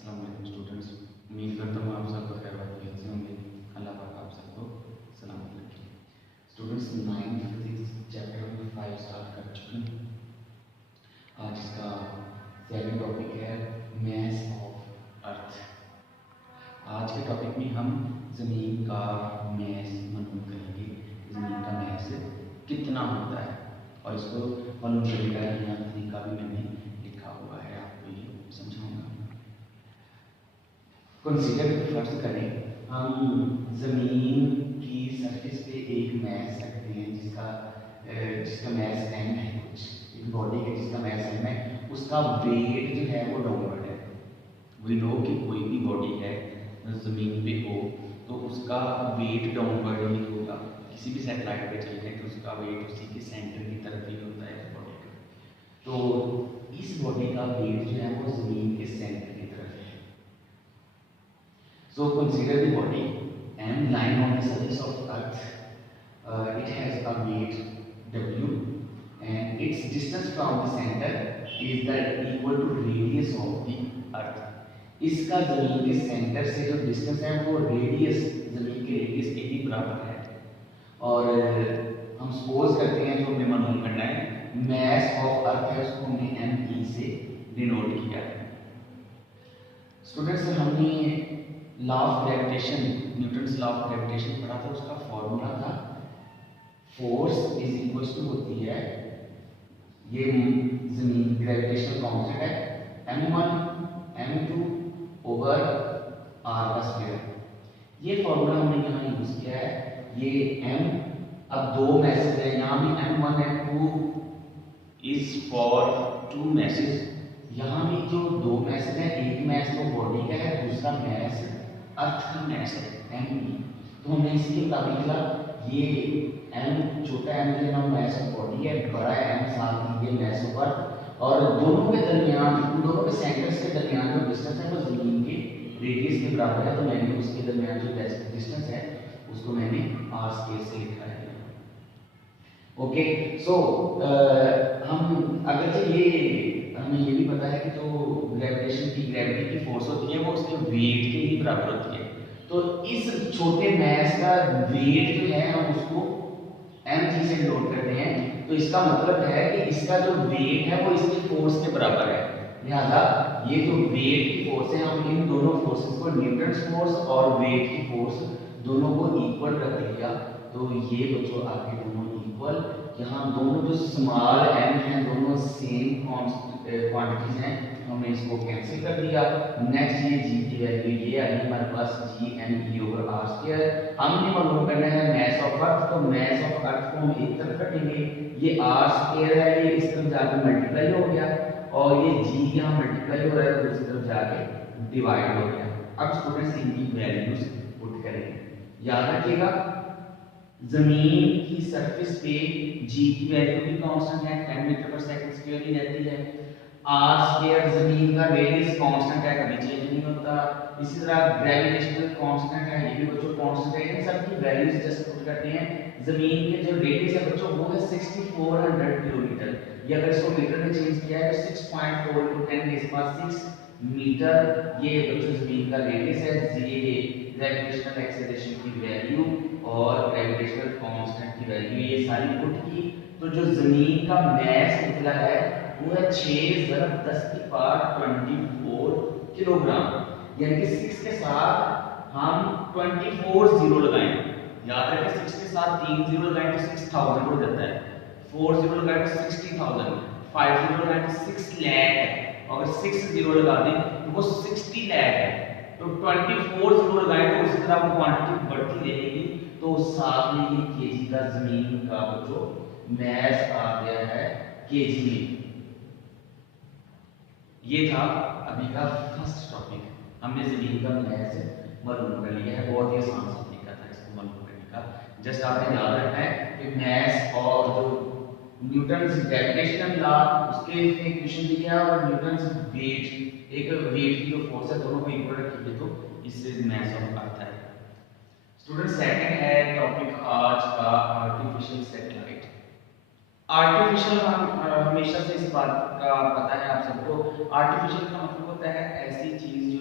अस्सलाम वालेकुम स्टूडेंट्स। उम्मीद करता हूँ आप सब खैर वाफियत से होंगे। अल्लाह पाक आप सबको सलामत रखे। Students, 9th physics chapter number 5 start कर चुके हैं। आज इसका सेकंड टॉपिक है मैस ऑफ अर्थ। आज के टॉपिक में हम ज़मीन का मैस मालूम करेंगे। ज़मीन का मैस कितना होता है और इसको मालूम करने का यहाँ तरीका भी मैंने लिखा हुआ है, आपको ये समझाऊंगा। कंसीडर फर्ज करें हम ज़मीन की सरफेस पे एक मैस रखते हैं जिसका मैस एम है। कुछ एक बॉडी है जिसका मैस एम है, उसका वेट जो है वो डाउनवर्ड है। वी नो कि कोई भी बॉडी है ज़मीन पे हो तो उसका वेट डाउनवर्ड ही होगा। किसी भी सैटेलाइट पे चल जाए तो उसका वेट उसी के सेंटर की तरफ ही होता है इस बॉडी का। तो इस बॉडी का वेट जो है वो ज़मीन के सेंटर की तरफ है। So consider the body M lying on the surface of Earth. It has a weight W and its distance from the center is that equal to radius of the Earth. इसका जमीन के centre से जो distance है वो radius, जमीन के radius के ही बराबर है। और हम सपोज करते हैं जो हमें मालूम करना है मैस ऑफ अर्थ है उसको हमने ME से डिनोट किया है। स्टूडेंट्स, हमने law of gravitation, Newton's law of gravitation पढ़ा था। उसका फॉर्मूला था फोर्स इज इक्वल टू होती है, ये जमीन ग्रेविटेशनल कांस्टेंट है m1 m2 ओवर r का स्क्वायर। ये फॉर्मूला हमने यहाँ यूज किया है। ये m, अब दो मैसेज है यहाँ भी m1 m2 is for to message. यहाँ भी जो दो मैसेज है, एक मैस तो बॉडी का है, दूसरा मैस अर्थ का मैस है ME। तो हमने इसके मुताबिक लिखा ये M छोटा m जो है मैस ऑफ बॉडी है, बड़ा M साथ ये मैस ऑफ अर्थ। और दोनों के दरमियान, दोनों के सेंटर्स के दरमियान जो डिस्टेंस है वो जमीन के रेडियस के बराबर है। तो मैंने उसके दरमियान जो डिस्टेंस है उसको मैंने r स्क्वायर से लिखा है। ओके, सो हम अगर ये हमें ये भी पता है कि जो ग्रेविटी की फोर्स होती है वो उसके वेट के ही बराबर होती है। तो इस छोटे मैस का वेट जो है हम उसको mg से नोट करते हैं। तो इसका मतलब है कि इसका जो वेट है वो इसके फोर्स के बराबर है। लिहाजा ये जो वेट की फोर्स है, हम इन दोनों फोर्सेस को, न्यूटन्स फोर्स और वेट की फोर्स, दोनों को इक्वल रख दिया। तो ये बच्चों आपके दोनों इक्वल, यहाँ दोनों जो स्मॉल m हैं दोनों सेम क्वांटिटीज हैं, हमने इसको कैंसिल कर दिया। नेक्स्ट ये g की वैल्यू ये आई हमारे पास GME ओवर r स्क्वायर। हमने मालूम करना है मैस ऑफ अर्थ, तो मैस ऑफ अर्थ को हम एक तरफ रखेंगे, ये r स्क्वायर है ये इस तरफ जाकर मल्टीप्लाई हो गया और ये g यहाँ मल्टीप्लाई हो रहा है तो दूसरी तरफ जाके डिवाइड हो गया। अब स्टूडेंट्स इनकी वैल्यूज पुट करेंगे। याद रखिएगा जमीन की सरफेस पे g की वैल्यू भी कांस्टेंट है, 10 मीटर पर सेकंड स्क्वायर ही रहती है। r स्क्वायर जमीन का रेडियस कांस्टेंट है, कभी चेंज नहीं होता। इसी तरह ग्रेविटेशनल कांस्टेंट है, ये भी बच्चों कांस्टेंट है। इन सब की वैल्यूज जस्ट पुट करते हैं। जमीन के जो रेडियस है बच्चों वो है 6400 किलोमीटर। ये अगर इसको मीटर में चेंज किया है तो 6.4 × 10⁻⁶ मीटर ये बच्चों जमीन का रेडियस है। ये ग्रेविटेशनल एक्सेलरेशन की वैल्यू और ग्रेविटेशनल कांस्टेंट की वैल्यू ये सारी पुट की। तो जो जमीन का मैस निकला है वो है 6 × 10⁻24 किलोग्राम। यानी कि 6 के साथ हम 24 जीरो लगाएं। याद रखें 6 के साथ 3 जीरो लगाएं तो 6000 हो जाता है, 4 जीरो लगाएं तो 60000, 5 जीरो लगाएं तो 6 लाख, और 6 जीरो लगा दें तो वो 60 लाख है। तो 24 जीरो लगाएं तो उसी तरह वो क्वांटिटी बढ़ती रहेगी। तो साथ में ये केजी का जमीन का जो मैस आ गया है केजी में। ये था अभी का फर्स्ट टॉपिक, हमने जमीन का मैस मालूम कर लिया है। बहुत ही आसान सा तरीका था इसको मालूम करने का। जस्ट आपने याद रखना है कि मैस और जो न्यूटन्स ग्रेविटेशनल लॉ उसके इक्वेशन दिया और न्यूटन्स वेट, एक वेट की जो फोर्स है दोनों को इक्वल रखेंगे तो इससे मैस ऑफ अर्थ है। स्टूडेंट, सेकंड है टॉपिक आज का आर्टिफिशियल सैटेलाइट। आर्टिफिशियल हमेशा से इस बात का पता है आप सबको। आर्टिफिशियल का मतलब होता है ऐसी चीज जो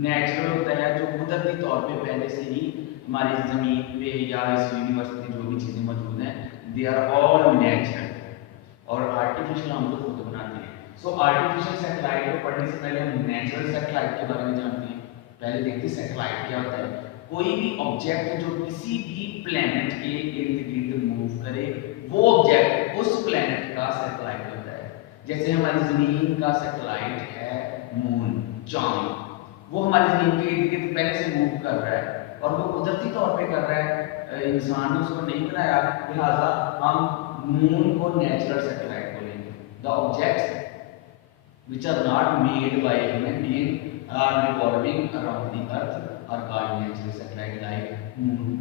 नेचुरल होता है, जो कुदरती तौर पे पहले से ही हमारी ज़मीन पे या इस यूनिवर्स में जो भी चीज़ें मौजूद हैं, दे आर ऑल नेचुरल, और आर्टिफिशियल हम लोग खुद बनाते हैं। सो आर्टिफिशियल सैटेलाइट को पढ़ने से पहले हम नेचुरल सैटेलाइट के बारे में जानते हैं। पहले देखते हैं सैटेलाइट क्या होता है। कोई भी ऑब्जेक्ट जो किसी भी प्लेनेट के इर्द गिर्द मूव करे, वो ऑब्जेक्ट उस प्लेनेट का सैटेलाइट होता है। जैसे हमारी ज़मीन का सैटेलाइट है मून, चांद, वो हमारी ज़मीन के इर्द गिर्द पहले से मूव कर रहा है और वो कुदरती तौर पे कर रहा है, इंसान ने उसको नहीं बनाया, लिहाजा हम मून को नेचुरल सैटेलाइट बोलेंगे। The objects which are not made by human being are revolving around the earth are called natural satellite like moon।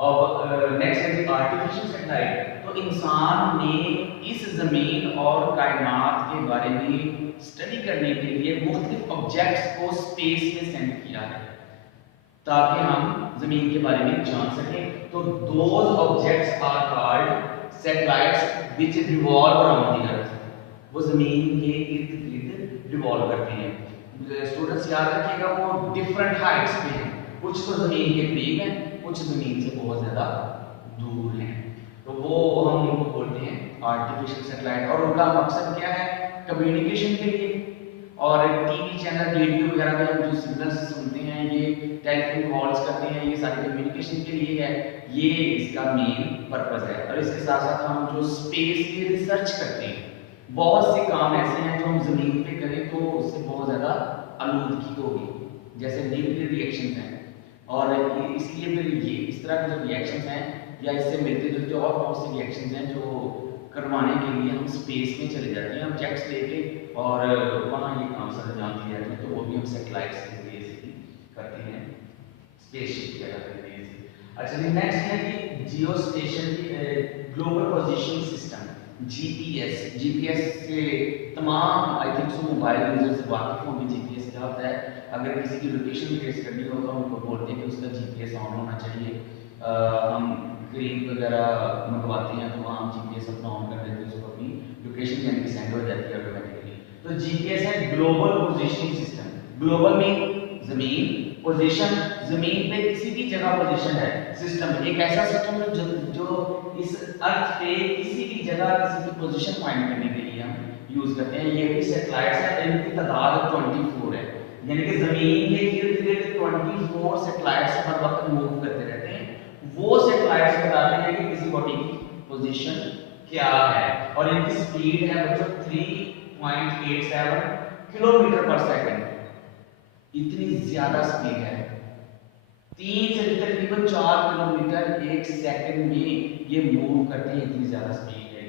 और नेक्स्ट है आर्टिफिशियल सैटेलाइट। तो इंसान ने इस ज़मीन और कायनात के बारे में स्टडी करने के लिए मुख्तलिफ ऑब्जेक्ट्स को स्पेस में सेंड किया है ताकि हम ज़मीन के बारे में जान सकें। तो those objects are called satellites which revolve around the earth, वो ज़मीन के इर्द गिर्द रिवॉल्व करते हैं। स्टूडेंट्स याद रखिएगा, वो डिफरेंट हाइट्स पे हैं, कुछ तो ज़मीन के करीब हैं, कुछ ज़मीन से बहुत ज़्यादा दूर हैं। तो वो हम उनको बोलते हैं आर्टिफिशियल सैटेलाइट। और उनका मकसद क्या है? कम्युनिकेशन के लिए। और टीवी चैनल, रेडियो वगैरह में हम जो सिग्नल्स सुनते हैं, ये टेलीफोन कॉल्स करते हैं, ये सारी कम्युनिकेशन के लिए है, ये इसका मेन पर्पस है। और इसके साथ साथ हम जो स्पेस की रिसर्च करते हैं, बहुत से काम ऐसे हैं जो हम ज़मीन पे करें तो उससे बहुत ज़्यादा आलूदगी होगी, जैसे न्यूक्लियर रिएक्शंस हैं। और इसलिए फिर ये इस तरह के जो रिएक्शंस हैं या इससे मिलते जुलते और बहुत से रिएक्शंस हैं जो करवाने के लिए हम स्पेस में चले जाते हैं ऑब्जेक्ट्स लेके, और वहाँ ये काम सर अंजाम दिया जाता है। तो वो भी हम सैटेलाइट्स के जरिए से ही करते हैं, स्पेसशिप के जरिए से। अच्छा, नेक्स्ट है कि geo station global positioning system, GPS. GPS से तमाम I think so mobile users वाकिफ होंगे जीपीएस क्या होता है। अगर किसी की लोकेशन ट्रेस करनी हो तो हमको बोलते हैं कि उसका जीपीएस ऑन होना चाहिए। हम क्रीम वगैरह मंगवाते हैं तो वहाँ हम जीपीएस अपना ऑन कर देते हैं, उसको अपनी लोकेशन यानी कि सेंड हो जाती है ऑटोमेटिकली। तो जीपीएस है ग्लोबल पोजीशनिंग सिस्टम। ग्लोबल में ज़मीन, पोजीशन ज़मीन पे किसी भी जगह पोजीशन है, सिस्टम एक ऐसा सिस्टम है जो इस अर्थ पे किसी भी जगह किसी की पोजीशन फाइंड करने के लिए हम यूज करते हैं। ये भी सैटेलाइट्स है, इनकी तादाद 24 है, यानी कि ज़मीन के इर्द गिर्द 24 सैटेलाइट्स हर वक्त मूव करते रहते हैं। वो सैटेलाइट्स बताते हैं कि किसी बॉडी की पोजीशन क्या है, और इनकी स्पीड है बच्चों 3.87 किलोमीटर पर सेकंड। इतनी ज्यादा स्पीड है, 3 से तकरीबन 4 किलोमीटर एक सेकंड में ये मूव करते हैं, इतनी ज्यादा स्पीड है।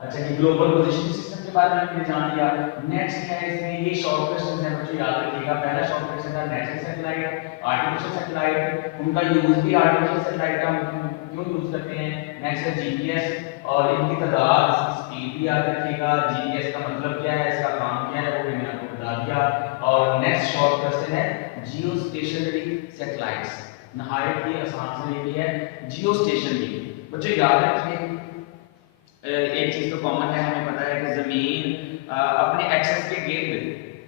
अच्छा, ये ग्लोबल पोजीशनिंग सिस्टम के बारे में हमने जान लिया। नेक्स्ट है इसमें ये शॉर्ट क्वेश्चन है बच्चों, याद रखिएगा। पहला शॉर्ट क्वेश्चन था नेचुरल सैटेलाइट, आर्टिफिशियल सैटेलाइट, उनका यूज भी आर्टिफिशियल सैटेलाइट का क्यों यूज करते हैं। नेक्स्ट है जीपीएस और इनकी तादाद, इसकी स्पीड भी याद रखिएगा। जीपीएस का मतलब क्या है, इसका काम क्या है, वो मैंने आपको बता दिया। और नेक्स्ट शॉर्ट क्वेश्चन है जियो स्टेशनरी सैटेलाइट्स, नहायत ही आसान से ये भी है जियो स्टेशनरी। बच्चों याद रखिए, एक चीज तो कॉमन है, हमें पता है कि जमीन अपने एक्सेस के गिर्द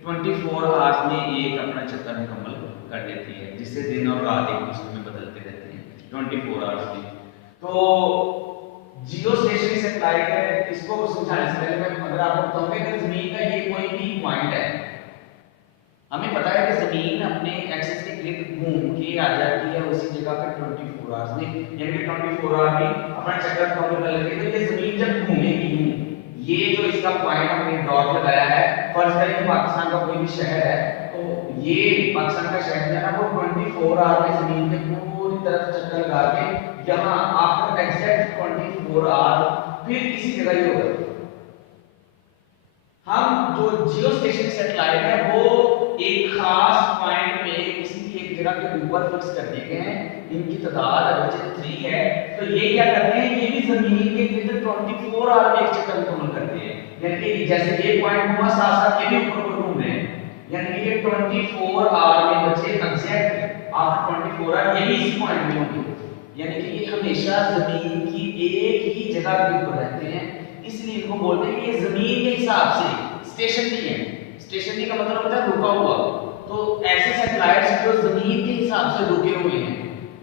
24 आवर्स में एक अपना चक्कर मुकम्मल कर देती है, जिससे दिन और रात एक दूसरे में बदलते रहते हैं 24 आवर्स में। तो जियो स्टेशनरी सैटेलाइट है, इसको समझाने से पहले मैं अगर आपको बताऊंगा कि जमीन का ये कोई भी पॉइंट है, हमें पता है कि जमीन अपने एक्सेस के गिर्द घूम के आ जाती है उसी जगह पे 24 आवर्स में, यानी कि 24 आवर में अपना चक्कर कवर कर लेती है। तो ये जमीन जब घूमेगी, ये जो इसका पॉइंट हमने डॉट लगाया है, फर्ज करें कि पाकिस्तान का कोई भी शहर है, तो ये पाकिस्तान का शहर है ना, वो 24 आवर में जमीन पे पूरी तरह से चक्कर लगा के यहाँ आफ्टर एग्जैक्ट 24 आवर फिर इसी जगह ही होगा। हम जो जियो स्टेशनरी सैटेलाइट है वो एक खास पॉइंट में किसी भी एक जगह के ऊपर फिक्स कर दिए गए हैं, इनकी तादाद अगर 3 है। तो ये क्या करते हैं, ये भी जमीन के गिर्द 24 आवर में एक चक्कर मुकम्मल करते हैं, यानी कि जैसे ये पॉइंट घूमा साथ साथ ये भी ऊपर घूम रहे हैं, यानी कि ये 24 आवर में बच्चे एग्जैक्ट आफ्टर 24 आवर ये भी इसी पॉइंट में होंगे, यानी कि ये हमेशा जमीन की एक ही जगह के ऊपर रहते हैं। इसलिए इनको बोलते हैं कि ये जमीन के हिसाब से स्टेशनरी है। स्टेशनरी का मतलब होता है रुका हुआ, तो ऐसे सैटेलाइट्स जो जमीन के हिसाब से रुके हुए हैं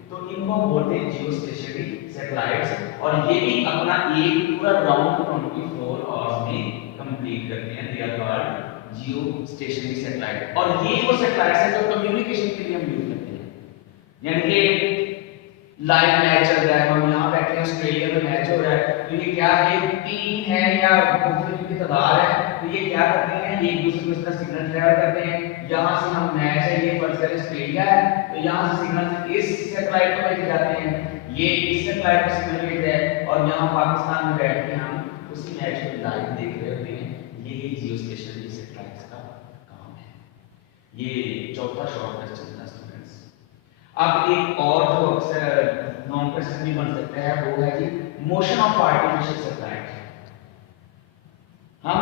तो इनको हम बोलते हैं जियोस्टेशनरी सैटेलाइट्स, और ये भी अपना एक पूरा राउंड 24 आवर्स में कंप्लीट करते हैं। They are called geostationary satellite. और ये वो सैटेलाइट्स हैं जो कम्युनिकेशन के लिए हम यूज करते हैं, यानी कि लाइव मैच चल रहा है, हम यहाँ बैठे हैं, ऑस्ट्रेलिया में मैच हो रहा है, तो ये क्या है, टीम है या मुख्तलिफ की तादाद है, तो ये क्या करते हैं, एक दूसरे को इसका सिग्नल ट्रैवल करते हैं। यहाँ से हम मैच है, ये फर्ज करें ऑस्ट्रेलिया है, तो यहाँ से सिग्नल इस सैटेलाइट को भेजे जाते हैं, ये इस सैटेलाइट को सिग्नल भेजता है, और यहाँ पाकिस्तान में बैठ के हम उसी मैच को लाइव देख रहे होते हैं। ये जियोस्टेशनरी सैटेलाइट्स का काम है। ये चौथा शॉर्ट क्वेश्चन था स्टूडेंट्स। अब एक और जो अक्सर नॉन क्वेश्चन भी बन सकता है वो है जी मोशन ऑफ आर्टिफिशियल सैटेलाइट। हम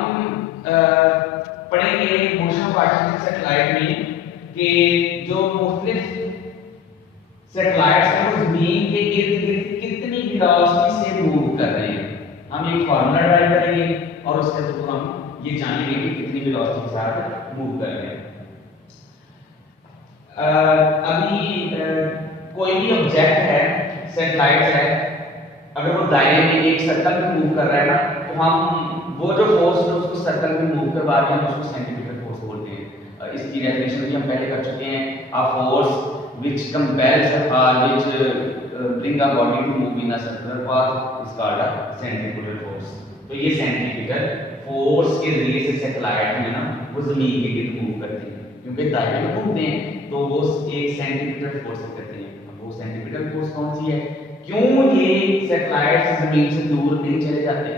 पढ़ेंगे मोशन ऑफ आर्टिफिशियल सैटेलाइट में कि जो मुख्तलिफ सैटेलाइट्स हैं वो जमीन के इर्द गिर्द कितनी वेलोसिटी से मूव कर रहे हैं। हम एक फार्मूला ड्राइव करेंगे और उसके थ्रू हम ये जानेंगे कि कितनी वेलोसिटी के साथ मूव कर रहे हैं। अभी कोई भी ऑब्जेक्ट है, सैटेलाइट है, अगर वो दायरे में एक सर्कल में मूव कर रहा है ना, तो हम वो जो फोर्स है उसको सर्कल में मूव करवा के हम उसको सेंटीमीटर फोर्स बोलते हैं। इसकी डेफिनेशन भी हम पहले कर चुके हैं। A force which compels or which bring a body to move in a circular path is called a centripetal force। तो ये सेंट्रीपिटल फोर्स के जरिए से सैटेलाइट में ना वो जमीन के गिर्द मूव करते हैं, क्योंकि दायरे में घूमते हैं तो वो एक सेंट्रीपिटल फोर्स से करते हैं। वो सेंट्रीपिटल फोर्स कौन सी है, क्यों ये सैटेलाइट जमीन से दूर नहीं चले जाते,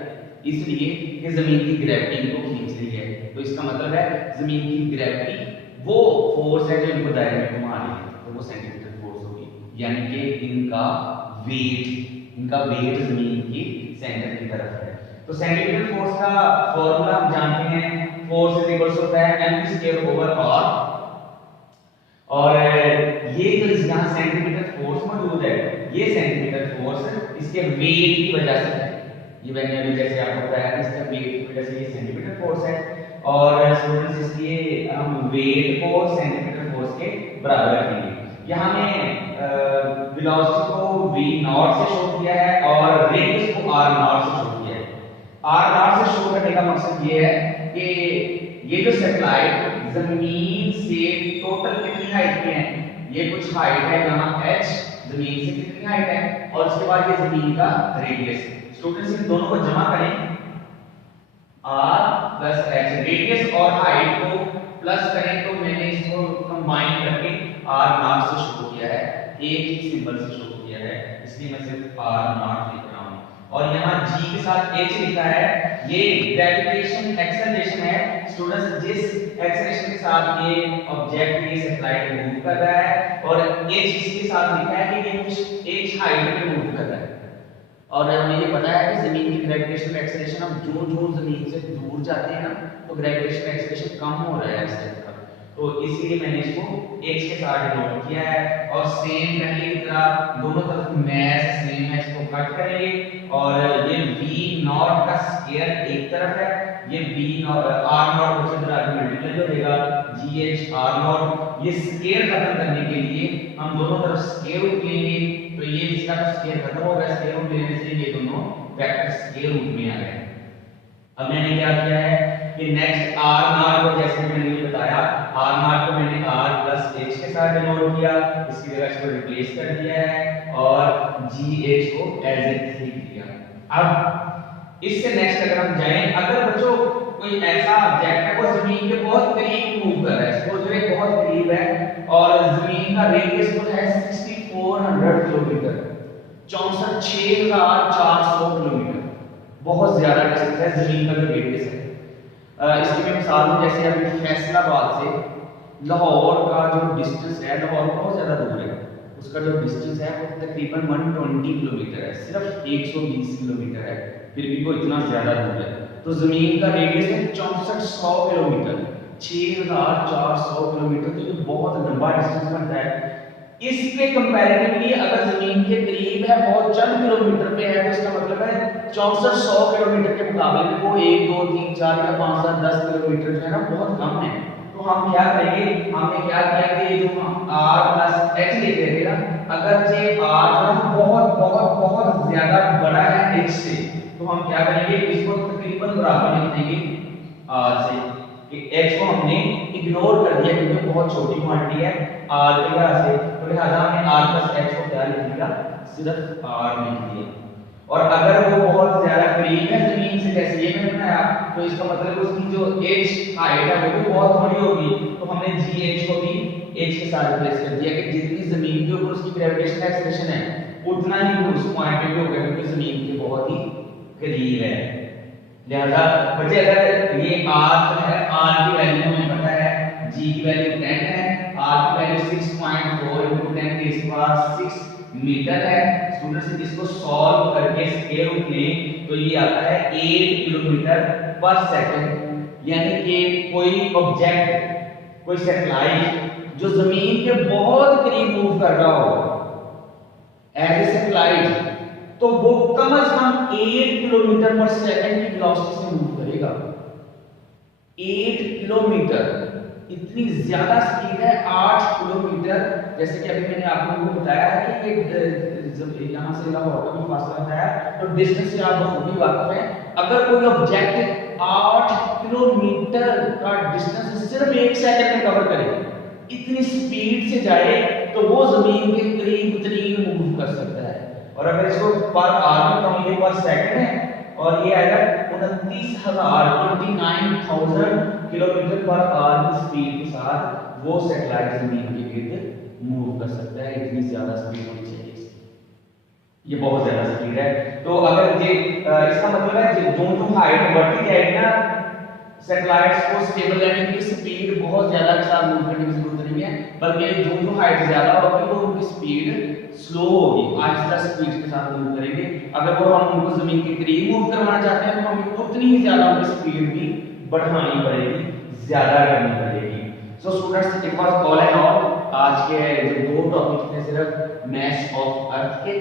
इसलिए कि जमीन की ग्रेविटी इनको खींच रही है। तो इसका मतलब है जमीन की ग्रेविटी वो फोर्स है जो इनको दायरे में घुमा रही है, तो वो सेंट्रीपिटल फोर्स होगी, यानी कि इनका वेट जमीन की सेंटर की तरफ है। तो सेंट्रीपिटल फोर्स का फॉर्मूला हम जानते हैं, फोर्स इज इक्वल होता है mv²/r, और ये जो यहाँ सेंट्रीपिटल फोर्स मौजूद है, ये सेंट्रीपिटल फोर्स इसके वेट की वजह से है। ये मैंने अभी जैसे आपको बताया, इसका वेट की वजह से ये सेंट्रीपिटल फोर्स है, और स्टूडेंट्स इसलिए हम वेट को सेंट्रीपिटल फोर्स के बराबर रखेंगे। यहाँ में वेलोसिटी को v0 से शो किया है और रेडियस को r0 से शो किया है। r0 से शो करने का मकसद ये है कि ये जो सैटेलाइट जमीन से टोटल कितनी हाइट पे है, ये कुछ हाइट है यहाँ h, जमीन से कितनी हाइट है, और उसके बाद ये जमीन का रेडियस। स्टूडेंट्स इन दोनों को जमा करें, r प्लस h, रेडियस और हाइट को प्लस करें तो मैंने इसको कंबाइन करके r0 से शो किया है, एक ही सिंबल से शो किया है, इसलिए मैं सिर्फ r0 लिख रहा हूं। और यहाँ g के साथ h लिखा है, ये ग्रेविटेशन एक्सेलरेशन है। स्टूडेंट्स जिस एक्सेलरेशन के साथ ये ऑब्जेक्ट ये सैटेलाइट मूव कर रहा है, और h इसके साथ लिखा है कि ये कुछ h हाइट पे मूव कर रहा है, और हमें ये पता है कि जमीन की ग्रेविटेशनल एक्सेलरेशन हम जो जमीन से दूर जाते हैं ना, तो ग्रेविटेशनल एक्सेलरेशन कम हो रहा है इस टाइप का, तो इसलिए मैंने इसको h के साथ डिनोट किया है। और सेम पहले की तरह दोनों तरफ मैस सेम है, इसको कट करेंगे, और ये v0 का स्क्वायर एक तरफ है, ये v0 r0 को से आगे मल्टीप्लाई हो जाएगा gh r0। ये स्क्वायर खत्म करने के लिए हम दोनों तरफ स्क्वायर रूट लेंगे, तो ये इसका स्क्वायर खत्म हो गया, स्क्वायर रूट लेने से ये दोनों वेक्टर स्क्वायर रूट में आ गए। अब मैंने क्या किया है कि नेक्स्ट r0 को जैसे मैंने ये बताया, r0 को मैंने r प्लस h के साथ डिनोट किया, इसकी जगह इसको रिप्लेस कर दिया है और gh को एज इट लिख दिया। अब इससे नेक्स्ट अगर हम जाएं, अगर बच्चों कोई ऐसा ऑब्जेक्ट है वो जमीन के बहुत करीब मूव कर रहा है, सपोज ये बहुत करीब है और जमीन का रेडियस तो है 6400 किलोमीटर, 64,400 किलोमीटर, बहुत ज्यादा डिस्टेंस है जमीन का जो रेडियस है। इसकी मैं मिसाल दूं, जैसे अभी फैसलाबाद से लाहौर का जो डिस्टेंस है, लाहौर बहुत ज्यादा दूर है, उसका जो डिस्टेंस है वो तकरीबन 120 किलोमीटर है, सिर्फ 120 किलोमीटर है, फिर भी वो इतना ज्यादा दूर है। तो जमीन का रेडियस है 6400 किलोमीटर, 6400 किलोमीटर, तो ये बहुत लंबा डिस्टेंस बनता है। इसके कंपैरेटिवली अगर जमीन के करीब है, बहुत चंद किलोमीटर पे है, तो इसका मतलब है 6400 किलोमीटर के मुकाबले में वो 1 2 3 4 या 5 7 10 किलोमीटर जो है ना बहुत कम है। तो हम क्या करेंगे, हमने क्या किया कि ये जो हम r प्लस h लिख रहे थे ना, अगर जे r जो है बहुत बहुत बहुत ज्यादा बड़ा है h से, तो हम क्या करेंगे, इसको तकरीबन बराबर लिख देंगे r से, कि h को हमने इग्नोर कर दिया क्योंकि बहुत छोटी क्वांटिटी है r की वजह से, तो लिहाजा हमने r प्लस h को क्या लिख दिया, सिर्फ r लिख दिया। और अगर वो बहुत ज्यादा करीब है जमीन से, जैसे ये मैंने बनाया, तो इसका मतलब उसकी जो h हाइट है वो भी बहुत थोड़ी होगी, तो हमने gh को भी h के साथ रिप्लेस कर दिया कि जितनी जमीन के ऊपर उसकी ग्रेविटेशनल एक्सेलरेशन है उतना ही वो उस पॉइंट पे भी होगा क्योंकि जमीन के बहुत ही करीब है। लिहाजा बच्चे अगर ये r जो है, r की वैल्यू हमें पता है, g की वैल्यू 10 है, r की वैल्यू 6.4 × 10⁶ मीटर है। स्टूडेंट्स इसको सॉल्व करके स्क्वायर रूट लें तो ये आता है 8 किलोमीटर पर सेकंड, यानी कि कोई ऑब्जेक्ट, कोई सैटेलाइट जो जमीन के बहुत करीब मूव कर रहा हो एज ए सैटेलाइट, तो वो कम से कम 8 किलोमीटर पर सेकंड की वेलोसिटी से मूव करेगा। 8 किलोमीटर, इतनी ज्यादा स्पीड है, 8 किलोमीटर। जैसे कि अभी मैंने आपको बताया है कि ये यहाँ से लाहौर का भी फासला बताया, तो डिस्टेंस से आप खूबी वाकिफ हैं। अगर कोई ऑब्जेक्ट 8 किलोमीटर का डिस्टेंस सिर्फ 1 सेकंड में कवर करे, इतनी स्पीड से जाए, तो वो जमीन के करीब तरीन मूव कर सकता है। और अगर इसको पर आवर में कम, ये पर सेकंड है, और ये आएगा 29,000 किलोमीटर पर आवर की स्पीड के साथ वो सैटेलाइट जमीन के इर्द मूव कर सकता है। इतनी ज्यादा स्पीड होनी चाहिए इसकी, ये बहुत ज्यादा स्पीड है। तो अगर ये इसका मतलब है जो हाइट बढ़ती जाएगी ना, सैटेलाइट्स को स्टेबल रहने की स्पीड बहुत ज्यादा के साथ मूव करने की जरूरत नहीं है, बल्कि जो हाइट ज्यादा होगी वो उनकी स्पीड स्लो होगी, आहिस्ता स्पीड के साथ मूव करेंगे। अगर वो हम उनको जमीन के करीब मूव करवाना चाहते हैं तो हमें उतनी ही ज्यादा उनकी स्पीड भी बढ़ानी पड़ेगी, ज्यादा करनी पड़ेगी। So students, it was all and all आज के जो दो टॉपिक थे सिर्फ मैस ऑफ अर्थ के।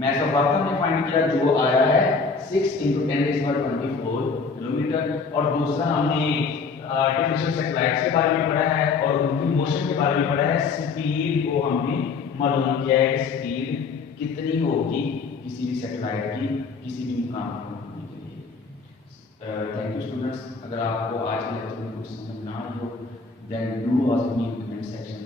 मैस ऑफ अर्थ हमने फाइंड किया जो आया है 6 × 10⁻24 किलोमीटर, और दूसरा हमने आर्टिफिशियल सैटेलाइट्स के बारे में पढ़ा है और उनकी मोशन के बारे में पढ़ा है। स्पीड को हमने मालूम किया है कि स्पीड कितनी होगी किसी भी सैटेलाइट की किसी भी मुकाम पर पहुंचने के लिए। Thank you students. अगर आपको आज के लेक्चर में कुछ समझ ना आई हो, then do ask me in comment section.